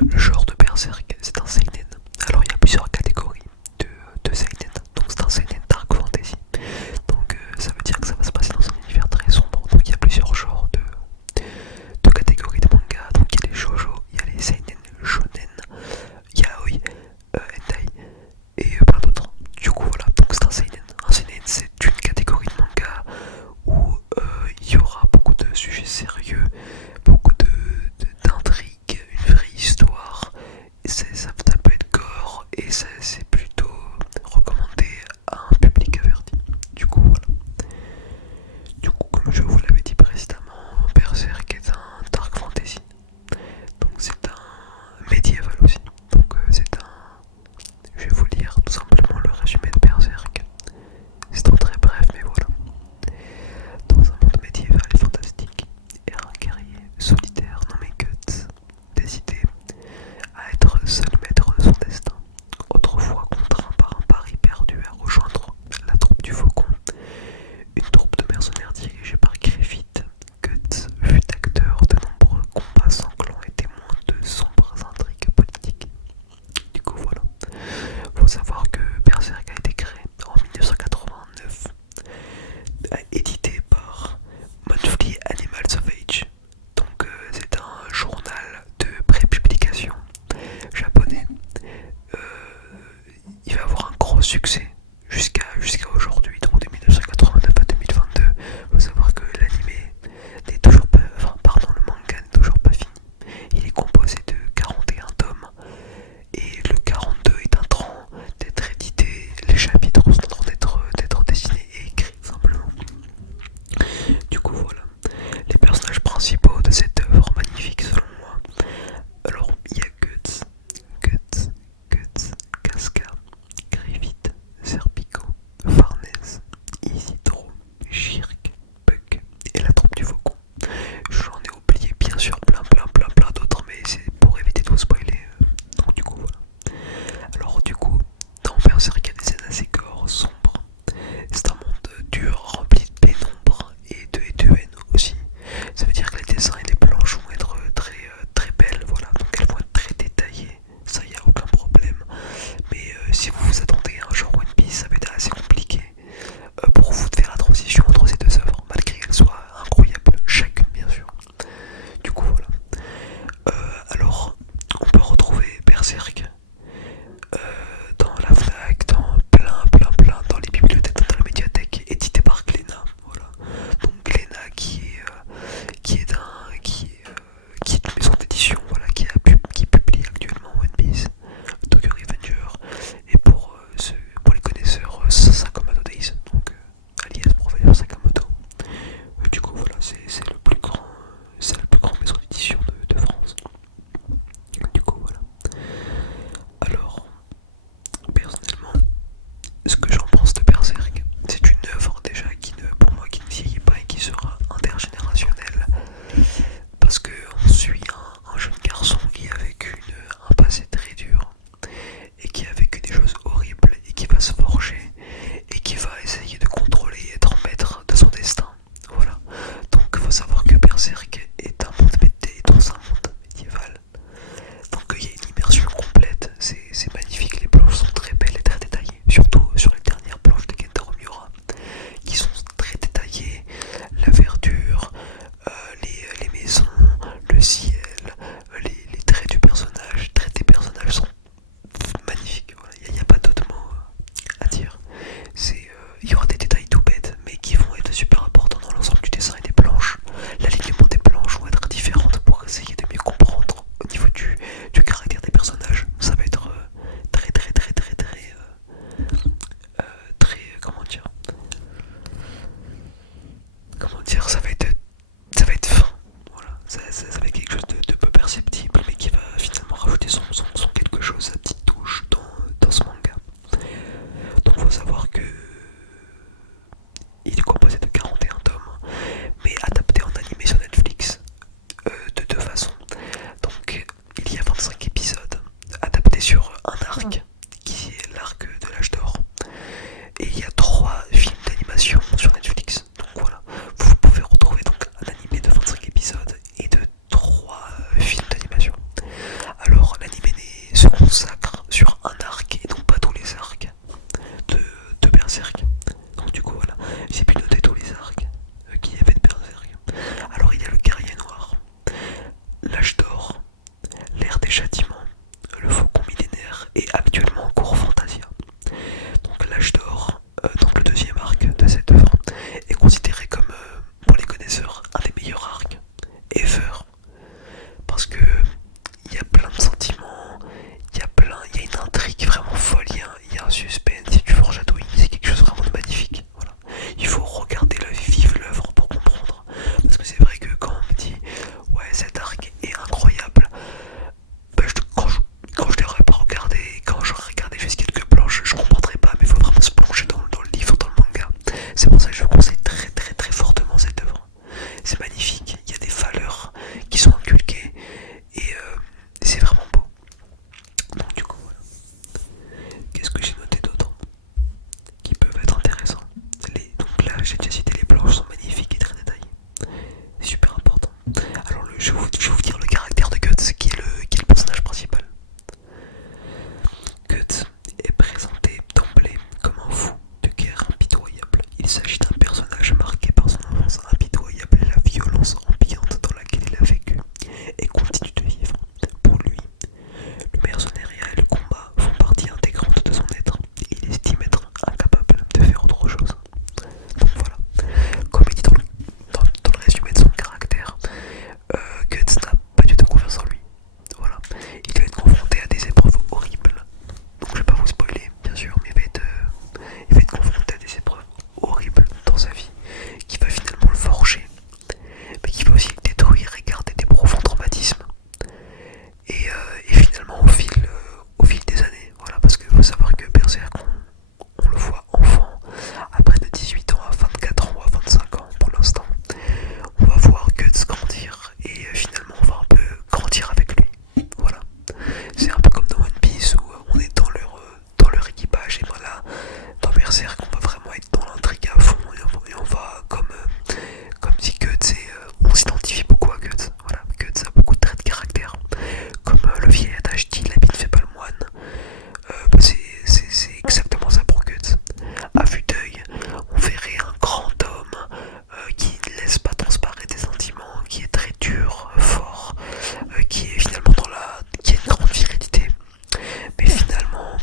Le genre de Berserk, c'est un seinen. Alors il y a plusieurs catégories de seinen. Donc c'est un seinen dark fantasy. Donc ça veut dire que ça va se passer dans un univers très sombre. Donc il y a plusieurs genres de catégories de manga. Donc il y a les shoujo, il y a les seinen, shonen, yaoi, hentai et plein d'autres. Du coup voilà, donc c'est un seinen. Un seinen c'est une catégorie de manga où il y aura beaucoup de sujets sérieux, beaucoup d'intrigues, une vraie histoire. Ça peut être gore et c'est plutôt recommandé à un public averti. Du coup voilà. Du coup comme je vous l'avais dit précédemment, Berserk est un dark fantasy. Donc c'est un médiéval aussi. Donc je vais vous lire tout simplement le résumé de Berserk. C'est en très bref mais voilà. Dans un monde médiéval et fantastique, erre un guerrier solitaire nommé Guts, décidé à être seul maître de son destin. Autrefois contraint par un pari perdu à rejoindre la troupe du Faucon, une troupe de mercenaires dirigée par Griffith, Guts fut acteur de nombreux combats sanglants et témoin de sombres intrigues politiques. Du coup voilà, faut savoir que Berserk a été créé en 1989, édité par Monthly Animals of Age. Donc c'est un journal de prépublication japonais. Euh, il va avoir un gros succès jusqu'à aujourd'hui, donc de 1989 à 2022. Il faut savoir que l'anime n'est toujours pas, enfin pardon, le manga n'est toujours pas fini. Il est composé de 41 tomes et le 42 est en train d'être édité. Les chapitres sont en train d'être dessinés et écrits simplement. Du coup voilà, les personnages principaux de cette œuvre magnifique selon moi. Alors il y a Guts, Casca, Griffith, Serpico, Farnèse, Isidro, Shirk, Puck et la troupe du Faucon. J'en ai oublié bien sûr plein d'autres, mais c'est pour éviter de vous spoiler. Donc du coup voilà. Alors du coup, dans Berserk il y a des scènes assez gore, sombres. C'est un monde dur, rempli de pénombre et de haine aussi. Ça veut dire que les dessins et les planches vont être très belles, voilà. Donc elles vont être très détaillées, ça y a aucun problème. Mais si vous vous attendez à un genre One Piece, ça va être assez compliqué pour vous de faire la transition entre ces deux œuvres, malgré qu'elles soient incroyables, chacune bien sûr. Du coup voilà. Alors, on peut retrouver Berserk dans la FNAC, dans dans les bibliothèques, dans la médiathèque, édité par Glénat. Voilà. Donc Glénat qui est une maison d'édition, voilà, qui publie actuellement One Piece, Tokyo Revenger, et pour les connaisseurs, Sakamoto Days, donc alias Professeur Sakamoto. Du coup voilà, c'est la plus grande maison d'édition de France. Du coup voilà. Alors, personnellement, ce que j'en pense de Berserk, c'est une œuvre déjà pour moi qui ne vieillit pas et qui sera intergénérationnelle, parce qu'on suit un jeune garçon qui a vécu un passé très dur et qui a vécu des choses horribles et qui va se forger et qui va essayer de contrôler et être maître de son destin. Voilà. Donc il faut savoir que Berserk est un monde dans un monde médiéval. Donc il y a une immersion complète, c'est magnifique, les planches sont très belles et très détaillées, surtout sur les dernières planches de Kentaro Miura, qui sont très détaillées, la verdure, les maisons, le ciel, les traits du personnage, les traits des personnages sont magnifiques, voilà. Il n'y a pas d'autre mot à dire. Il y aura des détails tout bêtes, mais qui vont être super importants dans l'ensemble du dessin et des planches. L'alignement des planches vont être différentes pour essayer de mieux comprendre au niveau du caractère des personnages. Ça va être très ça va être fin. Voilà, ça va être quelque chose de peu perceptible, mais qui va finalement rajouter son quelque chose, sa petite touche dans ce manga. Donc faut savoir que il est composé de 41 tomes, mais adapté en animé sur Netflix de deux façons. Donc il y a 25 épisodes adaptés sur un arc, qui est l'arc de l'âge d'or. Et il y a 3 films d'animation sur Netflix. Donc voilà, vous pouvez retrouver donc un animé de 25 épisodes et de est actuellement en cours Fantasia. Donc l'âge d'or, donc le deuxième arc de cette œuvre, est considéré comme, pour les connaisseurs, un des meilleurs arcs ever. Parce que il y a plein de sentiments, il y a une intrigue vraiment folle, il y a un suspense, il y a du foreshadowing, c'est quelque chose vraiment de magnifique. Voilà. Il faut regarder vivre l'œuvre pour comprendre. Parce que c'est vrai que quand on me dit ouais cet arc est incroyable, bah, quand je l'aurais pas regardé, quand j'aurais regardé juste quelques planches, je comprendrais pas, mais il faut vraiment se plonger dans le livre, dans le manga. C'est pour ça que je conseille très très très fortement cette œuvre. C'est magnifique, il y a des valeurs qui sont inculquées et c'est vraiment beau. Donc du coup voilà. Qu'est-ce que j'ai noté d'autre qui peuvent être intéressants? Donc là j'ai déjà cité, les planches sont magnifiques et très détaillées. C'est super important. Alors je vais vous dire le caractère de Guts qui est le personnage principal. Guts est présenté d'emblée comme un fou de guerre impitoyable. Il s'agit d'un personnage marqué par son enfance impitoyable et la violence ambiante dans laquelle il a vécu et continue de vivre. Pour lui, le mercenariat et le combat font partie intégrante de son être et il estime être incapable de faire autre chose. Donc voilà, comme il dit dans le résumé de son caractère, Guts n'a pas du tout confiance en lui. Voilà, il va être confronté à des épreuves horribles. Donc je vais pas vous spoiler, bien sûr, mais il va être confronté à des épreuves horribles dans sa vie, qui va finalement le forger, mais qui va aussi le détruire et garder des profonds traumatismes. Et finalement au fil des années, voilà, parce qu'il faut savoir que Berserk, on le voit enfant, après de 18 ans à 24 ans ou à 25 ans pour l'instant, on va voir Guts grandir et finalement on va un peu grandir avec lui. Voilà. C'est un peu comme dans One Piece où on est dans leur équipage et voilà, dans Berserk on va vraiment être dans l'intrigue à fond et on va comme si Guts on s'identifie beaucoup à Guts. Voilà, Guts a beaucoup de traits de caractère. Comme le vieil adage dit, l'habit ne fait pas le moine. C'est exactement ça pour Guts. À vue d'œil, on verrait un grand homme qui ne laisse pas transparaître des sentiments, qui est très dur, fort, qui est finalement qui a une grande virilité. Mais finalement,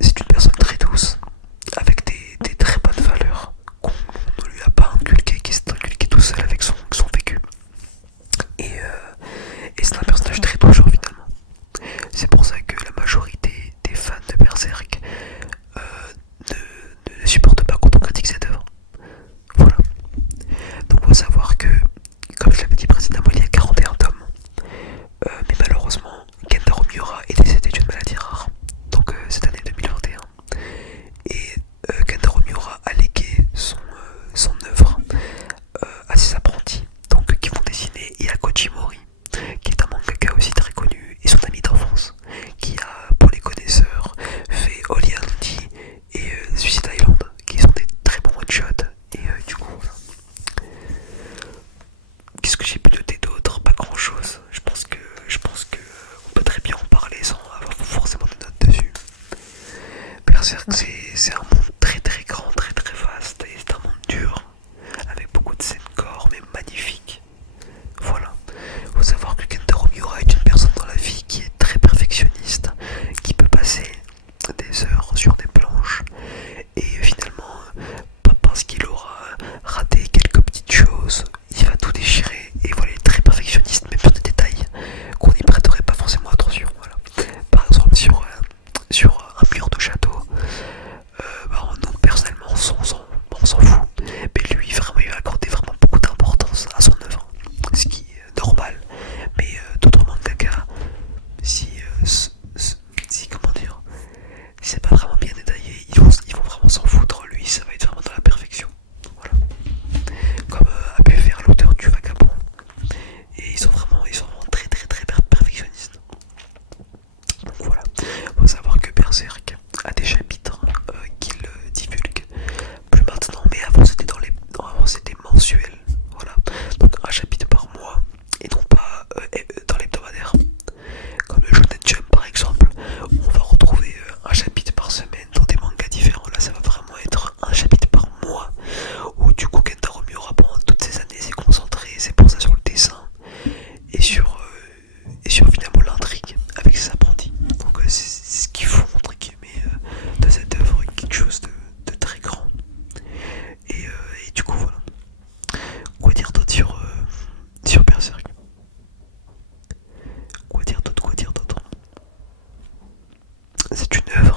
c'est une personne très douce, avec des très bonnes valeurs qu'on ne lui a pas inculquées, qui s'est inculqué tout seul avec son vécu. Et c'est un personnage très touchant finalement. C'est pour ça que la majorité des fans de Berserk ne supportent pas quand on critique cette œuvre. Voilà. Donc il faut savoir que, comme je l'avais dit précédemment, il y a 41 tomes. Mais malheureusement, Kentaro Miura est décédé d'une maladie rare. Donc cette année 2021. Et Kentaro Miura a légué son œuvre à ses apprentis, donc qui vont dessiner, et à Koji Mori, qui est un mangaka aussi très connu, et son ami d'enfance, qui a, pour les connaisseurs, fait Holy Andy et Suicide Island, qui sont des très bons one-shots. Et du coup, voilà. Qu'est-ce que j'ai pu noter d'autre? Pas grand-chose. Je pense que on peut très bien en parler sans avoir forcément de notes dessus. Berserk, c'est un monde très très grand, très très vaste, et c'est un monde dur, avec beaucoup de scènes gore, mais magnifiques. Voilà. Faut savoir que Kentaro Miura est une personne dans la vie qui est très perfectionniste, qui peut passer des heures sur des planches, et finalement, pas parce qu'il aura raté quelques petites choses, il va tout déchirer, et voilà, il est très perfectionniste, même sur des détails qu'on n'y prêterait pas forcément attention. Voilà. Par exemple, sur un mur de château, nous personnellement on s'en fout, mais lui vraiment il va accorder vraiment beaucoup d'importance à son œuvre, ce qui est normal, mais c'est une œuvre